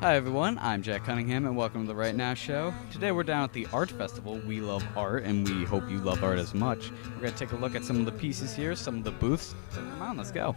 Hi everyone, I'm Jack Cunningham and welcome to the Right Now Show. Today we're down at the art festival. We love art and we hope you love art as much. We're going to take a look at some of the pieces here, some of the booths. So come on, let's go.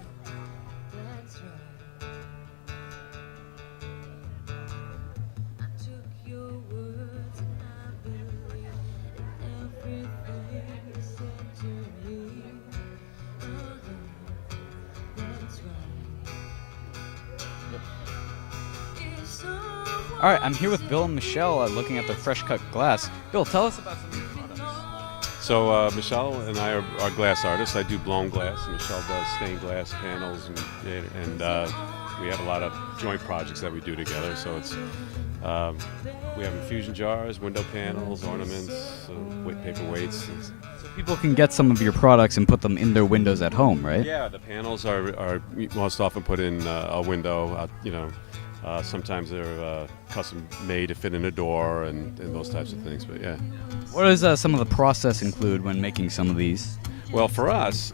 All right, I'm here with Bill and Michelle looking at the fresh cut glass. Bill, tell us about some of your products. So Michelle and I are glass artists. I do blown glass. Michelle does stained glass panels, and we have a lot of joint projects that we do together. So it's we have infusion jars, window panels, ornaments, paperweights. So people can get some of your products and put them in their windows at home, right? Yeah, the panels are most often put in a window. Sometimes they're custom made to fit in a door and those types of things. But yeah. What does some of the process include when making some of these? Well, for us,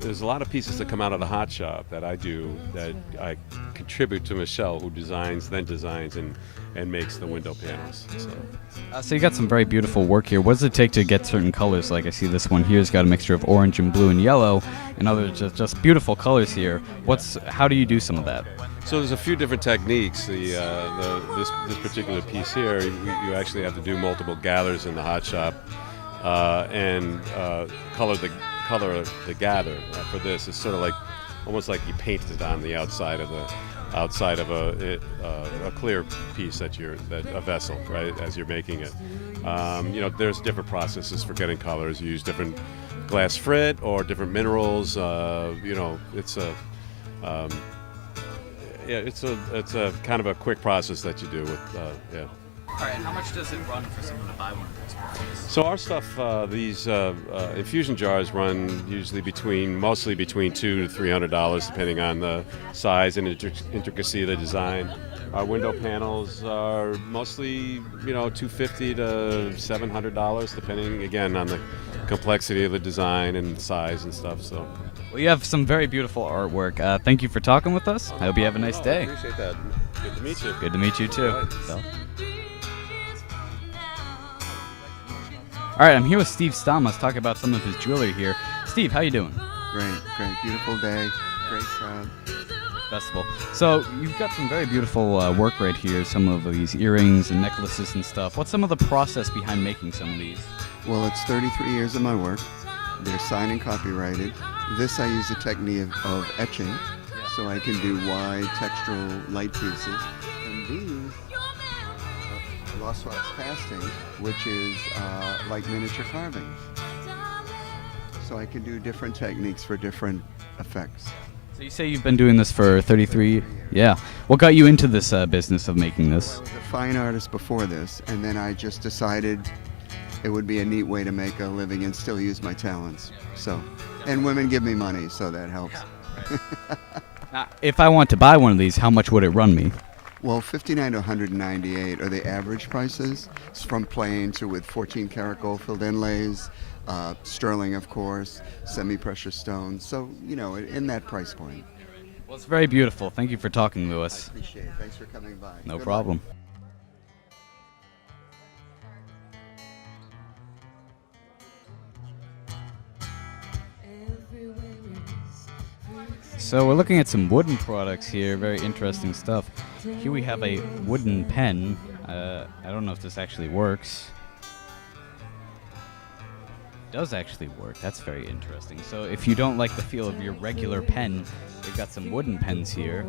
there's a lot of pieces that come out of the hot shop that I do that I contribute to Michelle, who designs and makes the window panels. So you got some very beautiful work here. What does it take to get certain colors? Like I see this one here's got a mixture of orange and blue and yellow, and others just beautiful colors here. How do you do some of that? So there's a few different techniques. This particular piece here, you actually have to do multiple gathers in the hot shop and color the gather. For this, it's sort of like almost like you painted it on the outside of a clear piece a vessel, right? As you're making it, there's different processes for getting colors. You use different glass frit or different minerals. It's a kind of a quick process that you do with, yeah. All right, and how much does it run for someone to buy one of these products? So our stuff, these infusion jars run usually mostly between $200 to $300, depending on the size and intricacy of the design. Our window panels are mostly, $250 to $700, depending again on the complexity of the design and size and stuff. So. Well, you have some very beautiful artwork. Thank you for talking with us. I hope you have a nice day. I appreciate that. Good to meet you. Good to meet you, too. Right. So. All right, I'm here with Steve Stahma. Let's talk about some of his jewelry here. Steve, how you doing? Great. Beautiful day. Great crowd. Festival. So you've got some very beautiful work right here, some of these earrings and necklaces and stuff. What's some of the process behind making some of these? Well, it's 33 years of my work. They're signed and copyrighted. This I use a technique of etching, so I can do wide textural light pieces. And these lost wax casting, which is like miniature carvings. So I can do different techniques for different effects. So you say you've been doing this for 33 Yeah. What got you into this business of making this? I was a fine artist before this, and then I just decided it would be a neat way to make a living and still use my talents. So, and women give me money, so that helps. Now, if I want to buy one of these, how much would it run me? Well, $59 to $198 are the average prices. It's from plain to with 14 karat gold filled inlays, sterling, of course, semi-precious stones. So, in that price point. Well, it's very beautiful. Thank you for talking to I us. appreciate it. Thanks for coming by. No Good problem. luck. So we're looking at some wooden products here, very interesting stuff. Here we have a wooden pen. I don't know if this actually works. It does actually work. That's very interesting. So if you don't like the feel of your regular pen, they've got some wooden pens here.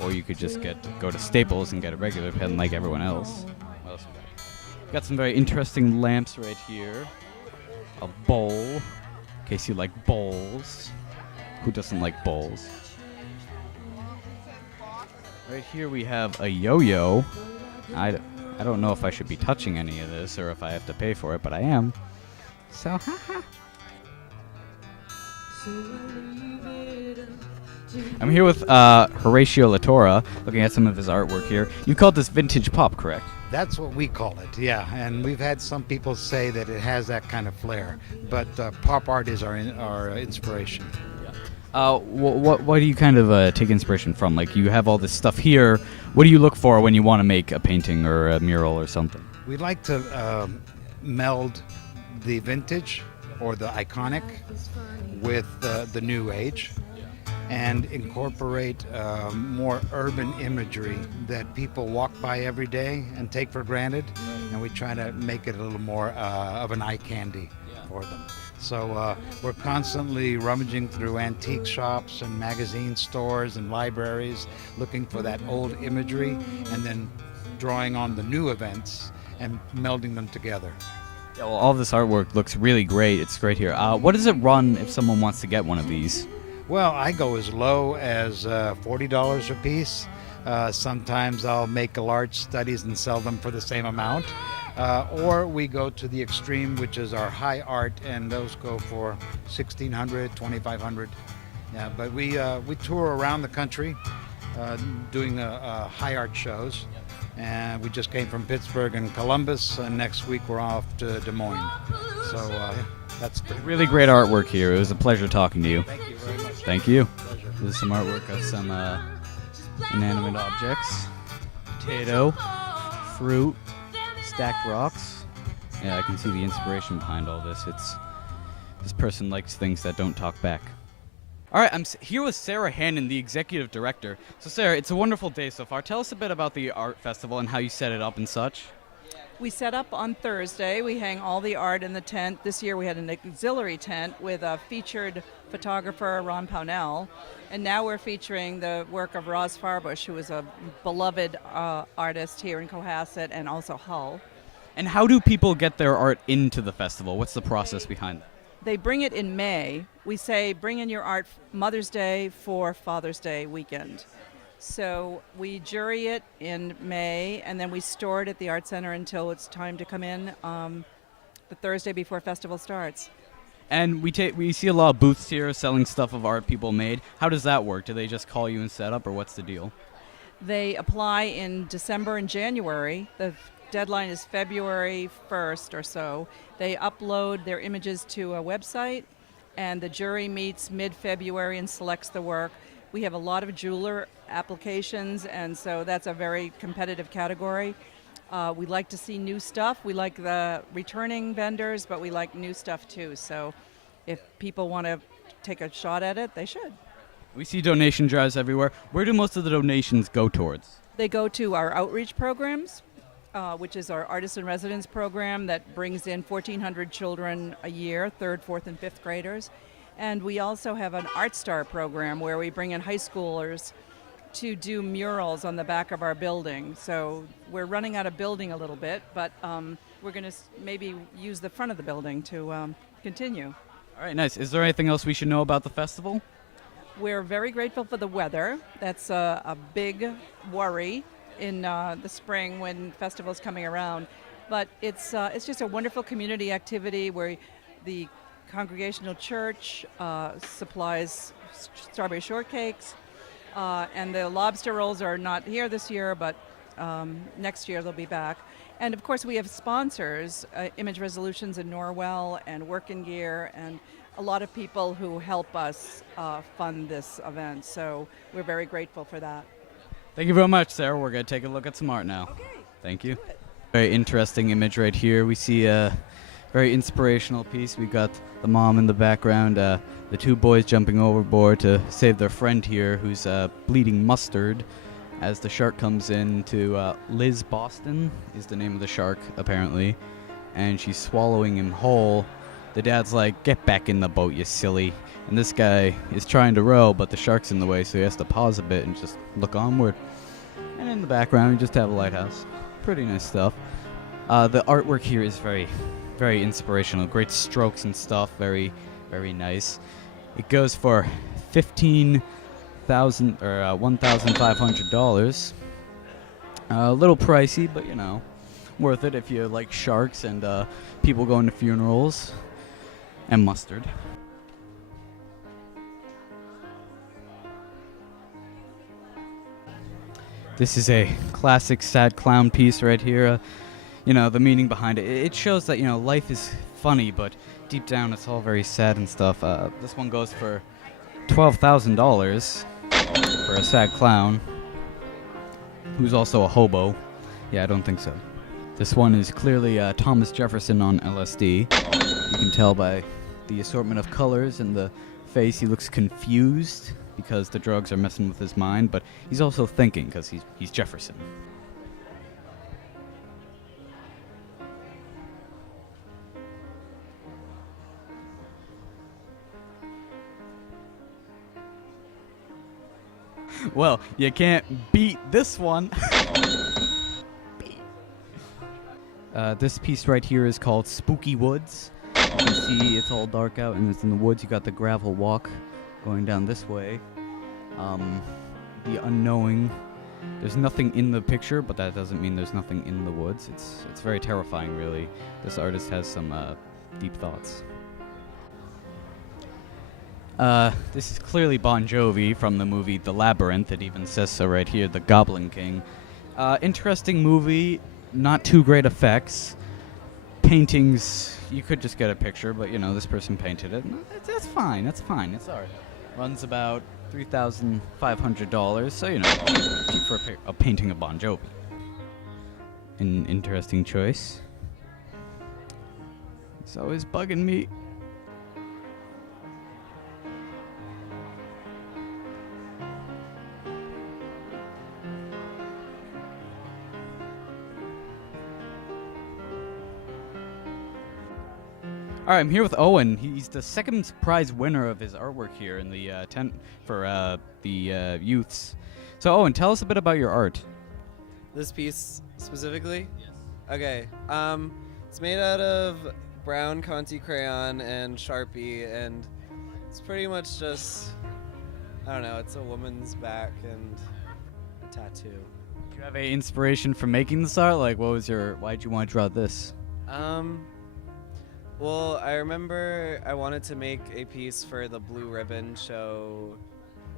Or you could just go to Staples and get a regular pen like everyone else. What else we got? Got some very interesting lamps right here. A bowl, in case you like bowls. Who doesn't like bowls? Right here we have a yo-yo. I don't know if I should be touching any of this or if I have to pay for it, but I am. So, haha. I'm here with Horatio Latura, looking at some of his artwork here. You called this vintage pop, correct? That's what we call it, yeah. And we've had some people say that it has that kind of flair, but pop art is our inspiration. What do you kind of take inspiration from? Like, you have all this stuff here. What do you look for when you want to make a painting or a mural or something? We like to meld the vintage or the iconic with the new age and incorporate more urban imagery that people walk by every day and take for granted, and we try to make it a little more of an eye candy for them. So we're constantly rummaging through antique shops and magazine stores and libraries looking for that old imagery and then drawing on the new events and melding them together. Yeah, well, all this artwork looks really great. It's great here. What does it run if someone wants to get one of these? Well, I go as low as $40 a piece. Sometimes I'll make large studies and sell them for the same amount. Or we go to the extreme, which is our high art, and those go for $1,600, $2,500. Yeah, but we tour around the country doing high art shows. And we just came from Pittsburgh and Columbus, and next week we're off to Des Moines. So that's pretty Really great artwork here. It was a pleasure talking to you. Thank you very much. Thank you. Pleasure. This is some artwork of some inanimate objects. Potato, fruit, stacked rocks. Yeah, I can see the inspiration behind all this. This person likes things that don't talk back. All right, I'm here with Sarah Hannon, the executive director. So Sarah, it's a wonderful day so far. Tell us a bit about the art festival and how you set it up and such. We set up on Thursday. We hang all the art in the tent. This year we had an auxiliary tent with a featured photographer, Ron Pownell. And now we're featuring the work of Roz Farbush, who is a beloved artist here in Cohasset and also Hull. And how do people get their art into the festival? What's the process behind that? They bring it in May. We say bring in your art Mother's Day for Father's Day weekend. So we jury it in May, and then we store it at the Art Center until it's time to come in the Thursday before festival starts. And we see a lot of booths here selling stuff of art people made. How does that work? Do they just call you and set up, or what's the deal? They apply in December and January. The deadline is February 1st or so. They upload their images to a website, and the jury meets mid-February and selects the work. We have a lot of jeweler applications, and so that's a very competitive category. We like to see new stuff. We like the returning vendors, but we like new stuff too. So if people want to take a shot at it, they should. We see donation drives everywhere. Where do most of the donations go towards? They go to our outreach programs, which is our Artist in Residence program that brings in 1,400 children a year, 3rd, 4th, and 5th graders. And we also have an Art Star program where we bring in high schoolers to do murals on the back of our building. So we're running out of building a little bit, but we're going to maybe use the front of the building to continue. All right, nice. Is there anything else we should know about the festival? We're very grateful for the weather. That's a big worry in the spring when festival's coming around. But it's just a wonderful community activity where the Congregational Church supplies strawberry shortcakes, and the lobster rolls are not here this year, but next year they'll be back. And of course we have sponsors, Image Resolutions in Norwell and Workin' Gear, and a lot of people who help us fund this event. So we're very grateful for that. Thank you very much, Sarah. We're going to take a look at some art now. Okay. Thank you. Very interesting image right here. We see a very inspirational piece. We've got the mom in the background, the two boys jumping overboard to save their friend here who's bleeding mustard as the shark comes in to Liz Boston is the name of the shark, apparently, and she's swallowing him whole. The dad's like, "Get back in the boat, you silly." And this guy is trying to row, but the shark's in the way, so he has to pause a bit and just look onward. And in the background, we just have a lighthouse. Pretty nice stuff. The artwork here is very, very inspirational. Great strokes and stuff. Very, very nice. It goes for $15,000 or $1,500. A little pricey, but you know, worth it if you like sharks and people going to funerals and mustard. This is a classic sad clown piece right here. You know, the meaning behind it. It shows that, you know, life is funny, but deep down it's all very sad and stuff. This one goes for $12,000 for a sad clown who's also a hobo. Yeah, I don't think so. This one is clearly Thomas Jefferson on LSD. You can tell by the assortment of colors and the face. He looks confused because the drugs are messing with his mind, but he's also thinking because he's Jefferson. Well, you can't beat this one. This piece right here is called Spooky Woods. You can see it's all dark out and it's in the woods. You got the gravel walk going down this way. The unknowing. There's nothing in the picture, but that doesn't mean there's nothing in the woods. It's very terrifying, really. This artist has some deep thoughts. This is clearly Bon Jovi from the movie The Labyrinth. It even says so right here, The Goblin King. Interesting movie, not too great effects. Paintings, you could just get a picture, but you know, this person painted it. That's fine, it's art. Runs about $3,500, so you know, cheap for a painting of Bon Jovi. An interesting choice. It's always bugging me. All right, I'm here with Owen. He's the second prize winner of his artwork here in the tent for the youths. So, Owen, tell us a bit about your art. This piece specifically? Yes. Okay. It's made out of brown Conti crayon and Sharpie, and it's pretty much just, I don't know, it's a woman's back and a tattoo. Do you have any inspiration for making this art? Like, why'd you want to draw this? Well, I remember I wanted to make a piece for the Blue Ribbon show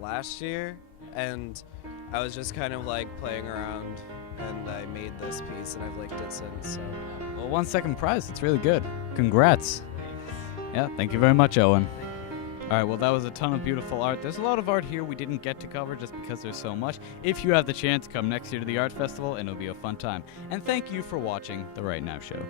last year, and I was just kind of like playing around, and I made this piece, and I've liked it since. So. Well, 1 second prize. It's really good. Congrats. Yeah, thank you very much, Owen. All right, well, that was a ton of beautiful art. There's a lot of art here we didn't get to cover just because there's so much. If you have the chance, come next year to the art festival, and it'll be a fun time. And thank you for watching The Right Now Show.